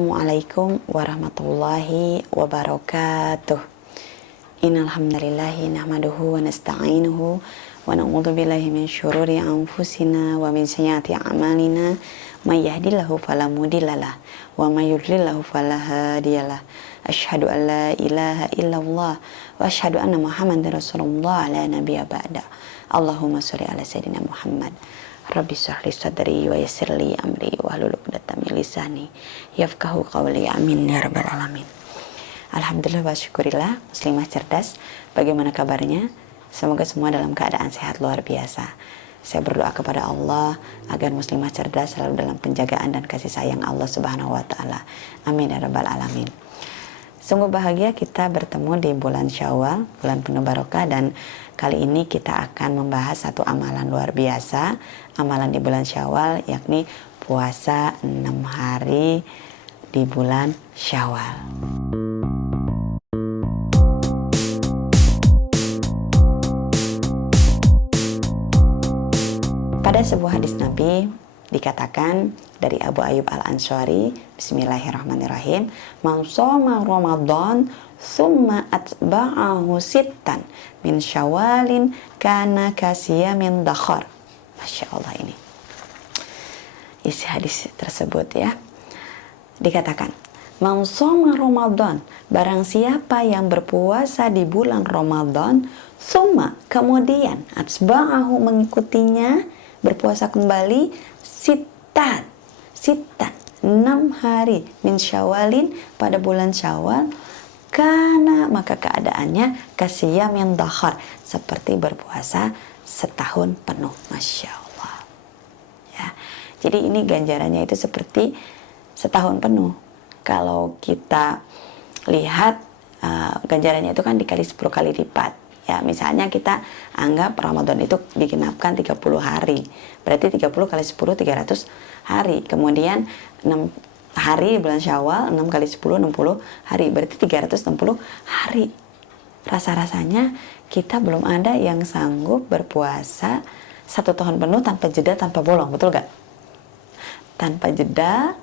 Assalamualaikum warahmatullahi wabarakatuh. Innal hamdalillahi nahmaduhu wa nasta'inuhu wa na'udzu billahi min syururi anfusina wa min sayyiati a'malina may yahdihillahu fala mudhillalah wa may yudlilhu fala hadiyalah. Asyhadu an la ilaha illallah wa asyhadu anna Muhammadar Rasulullah la nabiyya ba'da. Allahumma sholli ala sayyidina Muhammad. Rabbi shrahli sadri wa yassir li amri wahlul 'uqdatam min lisani yafqahu qawli. Amin ya rabbal alamin. Alhamdulillah wa syukurillah, muslimah cerdas. Bagaimana kabarnya? Semoga semua dalam keadaan sehat luar biasa. Saya berdoa kepada Allah agar muslimah cerdas selalu dalam penjagaan dan kasih sayang Allah Subhanahu wa taala. Amin ya rabbal alamin. Sungguh bahagia kita bertemu di bulan Syawal, bulan penuh barokah, dan kali ini kita akan membahas satu amalan luar biasa, amalan di bulan Syawal, yakni puasa 6 hari di bulan Syawal. Pada sebuah hadis Nabi dikatakan dari Abu Ayyub Al-Ansari, bismillahirrahmanirrahim, man shoma Ramadan summa atba'ahu sittan min syawalin kana kasiyamin dakhar. Masya Allah, ini isi hadis tersebut ya. Dikatakan, man shoma Ramadan, barang siapa yang berpuasa di bulan Ramadan, summa, kemudian atba'ahu, mengikutinya, berpuasa kembali, sitan 6 hari min syawalin, pada bulan Syawal, karena maka keadaannya kasiyam yang dahar, seperti berpuasa setahun penuh. Masya Allah ya. Jadi ini ganjarannya itu seperti setahun penuh. Kalau kita lihat ganjarannya itu kan dikali 10 kali lipat. Ya, misalnya kita anggap Ramadan itu digenapkan 30 hari. Berarti 30 kali 10, 300 hari. Kemudian 6 hari bulan Syawal, 6 kali 10, 60 hari. Berarti 360 hari. Rasa-rasanya kita belum ada yang sanggup berpuasa 1 tahun penuh tanpa jeda, tanpa bolong. Betul gak? Tanpa jeda,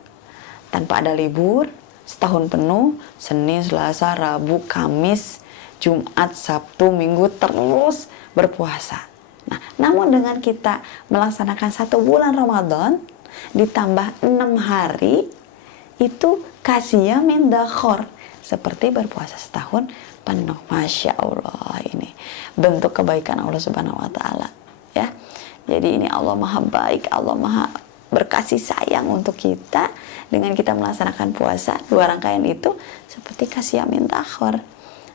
tanpa ada libur, setahun penuh, Senin, Selasa, Rabu, Kamis, Jumat, Sabtu, Minggu, terus berpuasa. Nah, namun dengan kita melaksanakan 1 bulan Ramadan ditambah 6 hari, itu kasiyamin dakhor, seperti berpuasa setahun penuh. Masya Allah, ini bentuk kebaikan Allah Subhanahu wa taala ya. Jadi ini Allah Maha baik, Allah Maha berkasih sayang untuk kita dengan kita melaksanakan puasa 2 rangkaian itu seperti kasiyamin dakhor.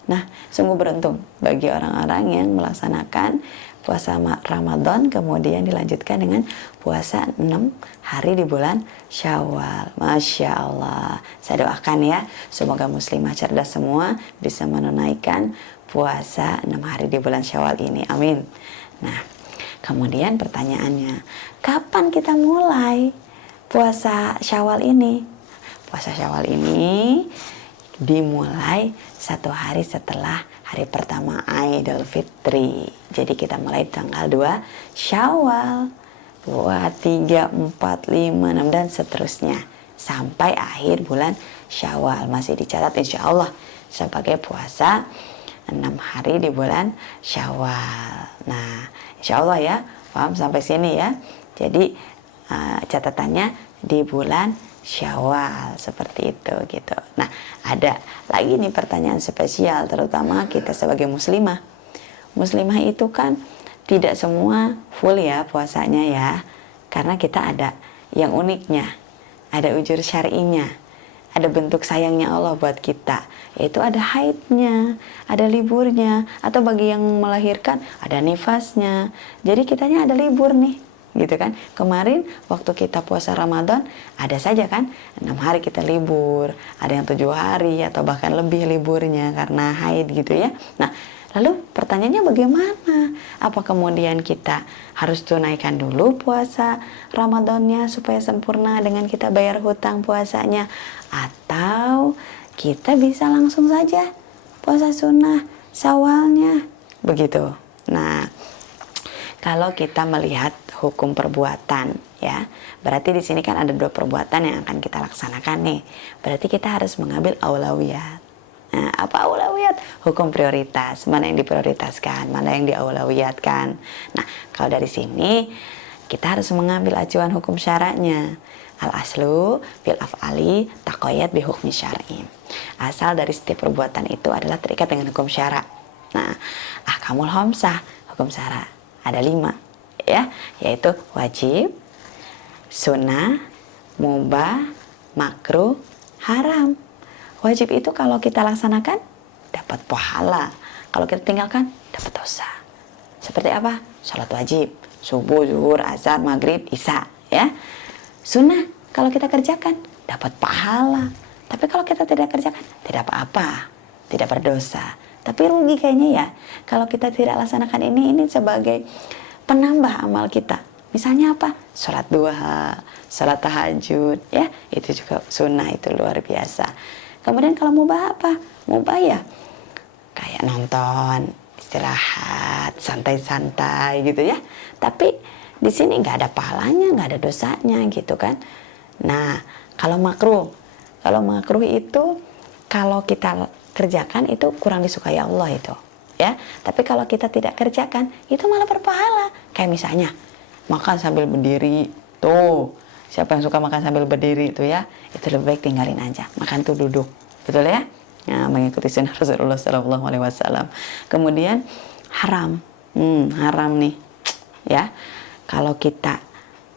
Nah, sungguh beruntung bagi orang-orang yang melaksanakan puasa Ramadan kemudian dilanjutkan dengan puasa 6 hari di bulan Syawal. Masya Allah. Saya doakan ya, semoga muslimah cerdas semua bisa menunaikan puasa 6 hari di bulan Syawal ini. Amin. Nah, kemudian pertanyaannya, kapan kita mulai puasa Syawal ini? Puasa Syawal ini dimulai 1 hari setelah hari pertama Idul Fitri. Jadi kita mulai tanggal 2 Syawal, 2, 3, 4, 5, 6 dan seterusnya sampai akhir bulan Syawal. Masih dicatat insya Allah sebagai puasa 6 hari di bulan Syawal. Nah, insya Allah ya, paham sampai sini ya. Jadi catatannya di bulan Syawal, seperti itu gitu. Nah, ada lagi nih pertanyaan spesial, terutama kita sebagai muslimah. Muslimah itu kan tidak semua full ya puasanya ya, karena kita ada yang uniknya, ada ujur syar'inya, ada bentuk sayangnya Allah buat kita, yaitu ada haidnya, ada liburnya, atau bagi yang melahirkan ada nifasnya. Jadi kitanya ada libur nih, gitu kan. Kemarin waktu kita puasa Ramadan ada saja kan 6 hari kita libur, ada yang 7 hari atau bahkan lebih liburnya karena haid gitu ya. Nah, lalu pertanyaannya bagaimana? Apa kemudian kita harus tunaikan dulu puasa Ramadannya supaya sempurna dengan kita bayar hutang puasanya, atau kita bisa langsung saja puasa sunnah Syawalnya begitu? Nah, kalau kita melihat hukum perbuatan, ya, berarti di sini kan ada 2 perbuatan yang akan kita laksanakan nih. Berarti kita harus mengambil aulawiyat. Nah, apa aulawiyat? Hukum prioritas. Mana yang diprioritaskan, mana yang diaulawiyatkan. Nah, kalau dari sini kita harus mengambil acuan hukum syaraknya. Al-aslu fil af'ali taqayyad bi hukmi syar'i. Asal dari setiap perbuatan itu adalah terikat dengan hukum syarak. Nah, ahkamul khamsah, hukum syarak ada 5, ya, yaitu wajib, sunnah, mubah, makruh, haram. Wajib itu kalau kita laksanakan dapat pahala, kalau kita tinggalkan dapat dosa. Seperti apa? Salat wajib, subuh, zuhur, asar, maghrib, isya, ya. Sunnah kalau kita kerjakan dapat pahala, tapi kalau kita tidak kerjakan tidak apa-apa, tidak berdosa. Tapi rugi kayaknya ya kalau kita tidak laksanakan ini sebagai penambah amal kita. Misalnya apa? Sholat duha, sholat tahajud, ya, itu juga sunnah, itu luar biasa. Kemudian kalau mubah apa? Mubah ya kayak nonton, istirahat, santai-santai gitu ya. Tapi di sini nggak ada pahalanya, nggak ada dosanya gitu kan. Nah, kalau makruh itu kalau kita kerjakan itu kurang disukai Allah itu, ya. Tapi kalau kita tidak kerjakan itu malah berpahala. Kayak misalnya makan sambil berdiri, tuh. Siapa yang suka makan sambil berdiri itu ya, itu lebih baik tinggalin aja. Makan tuh duduk, betul ya? Nah, mengikuti sunnah Rasulullah SAW. Kemudian haram, haram nih, ya. Kalau kita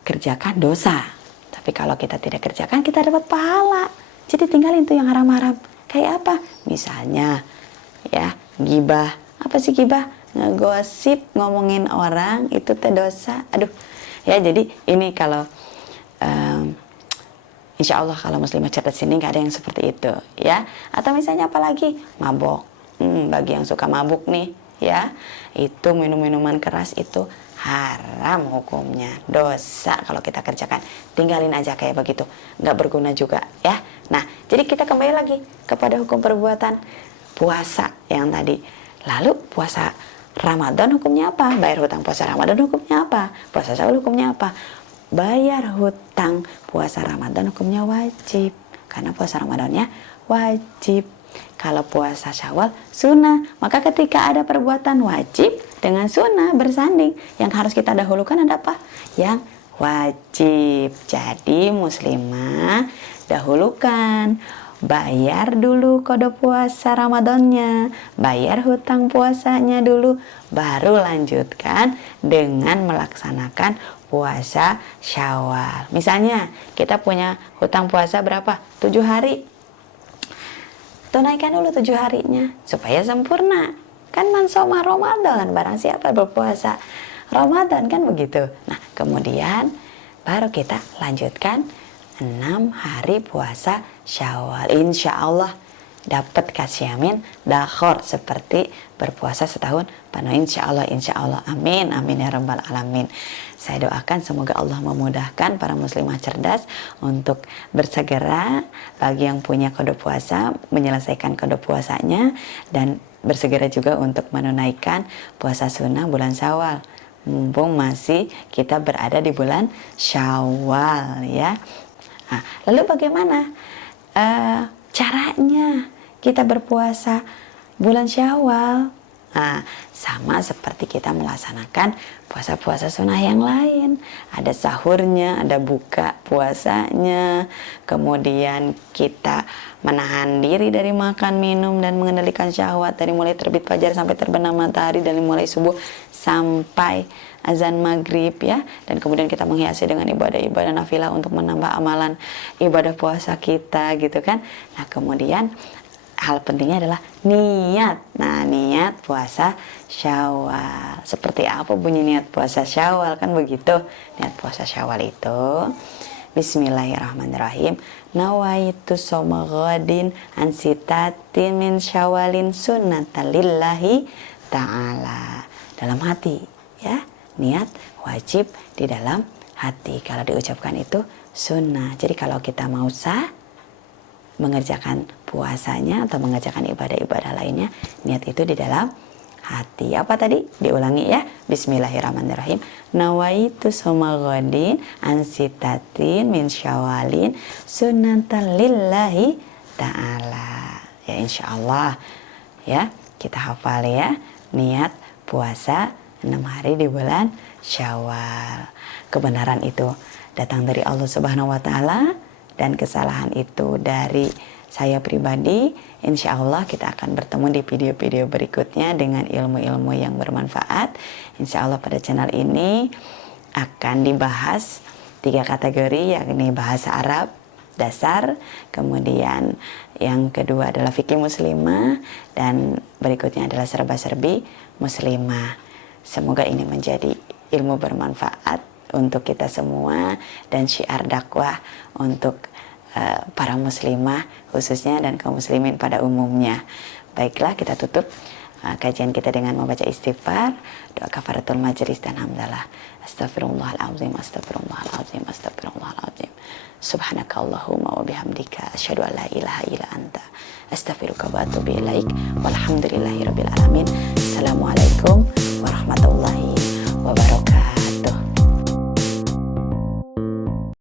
kerjakan dosa, tapi kalau kita tidak kerjakan kita dapat pahala. Jadi tinggalin tuh yang haram-haram. Kayak apa? Misalnya, ya, gibah. Apa sih gibah? Ngegosip, ngomongin orang, itu teh dosa. Aduh, ya, jadi ini kalau insya Allah kalau muslimah cerdas sini nggak ada yang seperti itu, ya. Atau misalnya apalagi mabok. Bagi yang suka mabuk nih, ya, itu minum-minuman keras itu haram hukumnya, dosa kalau kita kerjakan. Tinggalin aja kayak begitu, nggak berguna juga, ya. Nah, jadi kita kembali lagi kepada hukum perbuatan puasa yang tadi. Lalu puasa Ramadan hukumnya apa? Bayar hutang puasa Ramadan hukumnya apa? Puasa Syawal hukumnya apa? Bayar hutang puasa Ramadan hukumnya wajib, karena puasa Ramadannya wajib. Kalau puasa Syawal sunnah. Maka ketika ada perbuatan wajib dengan sunnah bersanding, yang harus kita dahulukan ada apa? Yang wajib. Jadi muslimah dahulukan, bayar dulu kode puasa Ramadannya, bayar hutang puasanya dulu, baru lanjutkan dengan melaksanakan puasa Syawal. Misalnya kita punya hutang puasa berapa? 7 hari. Tunaikan dulu 7 harinya supaya sempurna. Kan man shoma Ramadan, barang siapa berpuasa Ramadan, kan begitu. Nah, kemudian baru kita lanjutkan 6 hari puasa Syawal. Insya Allah dapat kasyamin dakhor seperti berpuasa setahun penuh. Insya Allah, amin, amin ya rabbal alamin. Saya doakan semoga Allah memudahkan para muslimah cerdas untuk bersegera, bagi yang punya kode puasa menyelesaikan kode puasanya, dan bersegera juga untuk menunaikan puasa sunnah bulan Syawal. Mumpung masih kita berada di bulan Syawal, ya. Nah, lalu bagaimana caranya kita berpuasa bulan Syawal? Nah, sama seperti kita melaksanakan puasa-puasa sunnah yang lain. Ada sahurnya, ada buka puasanya, kemudian kita menahan diri dari makan, minum, dan mengendalikan syahwat dari mulai terbit fajar sampai terbenam matahari, dari mulai subuh sampai azan maghrib, ya. Dan kemudian kita menghiasi dengan ibadah-ibadah nafilah untuk menambah amalan ibadah puasa kita, gitu kan. Nah, kemudian hal pentingnya adalah niat. Nah, niat puasa Syawal. Seperti apa bunyi niat puasa Syawal? Kan begitu. Niat puasa Syawal itu Bismillahirrahmanirrahim. Nawaitu soma ghadin an sitatin min Syawalin sunnatan lillahi ta'ala. Dalam hati, ya. Niat wajib di dalam hati. Kalau diucapkan itu sunnah. Jadi kalau kita mau sah mengerjakan puasanya atau mengerjakan ibadah-ibadah lainnya, niat itu di dalam hati. Apa tadi? Diulangi ya. Bismillahirrahmanirrahim. Nawaitu soma ghadin ansitatin min syawalin sunnatan lillahi ta'ala. Ya insya Allah ya kita hafal ya, niat puasa 6 hari di bulan Syawal. Kebenaran itu datang dari Allah Subhanahu wa taala dan kesalahan itu dari saya pribadi. Insya Allah kita akan bertemu di video-video berikutnya dengan ilmu-ilmu yang bermanfaat. Insya Allah pada channel ini akan dibahas 3 kategori, yakni bahasa Arab dasar, kemudian yang kedua adalah fikih muslimah, dan berikutnya adalah serba-serbi muslimah. Semoga ini menjadi ilmu bermanfaat untuk kita semua dan syiar dakwah untuk para muslimah khususnya dan kaum muslimin pada umumnya. Baiklah, kita tutup kajian kita dengan membaca istighfar, doa kafaratul majelis dan hamdalah. Astagfirullahaladzim, astagfirullahaladzim, astagfirullahaladzim. Subhanakallahumma wa bihamdika asyhadu an la ilaha illa anta astaghfiruka wa atubu ilaik. Walhamdulillahirabbil alamin. Assalamualaikum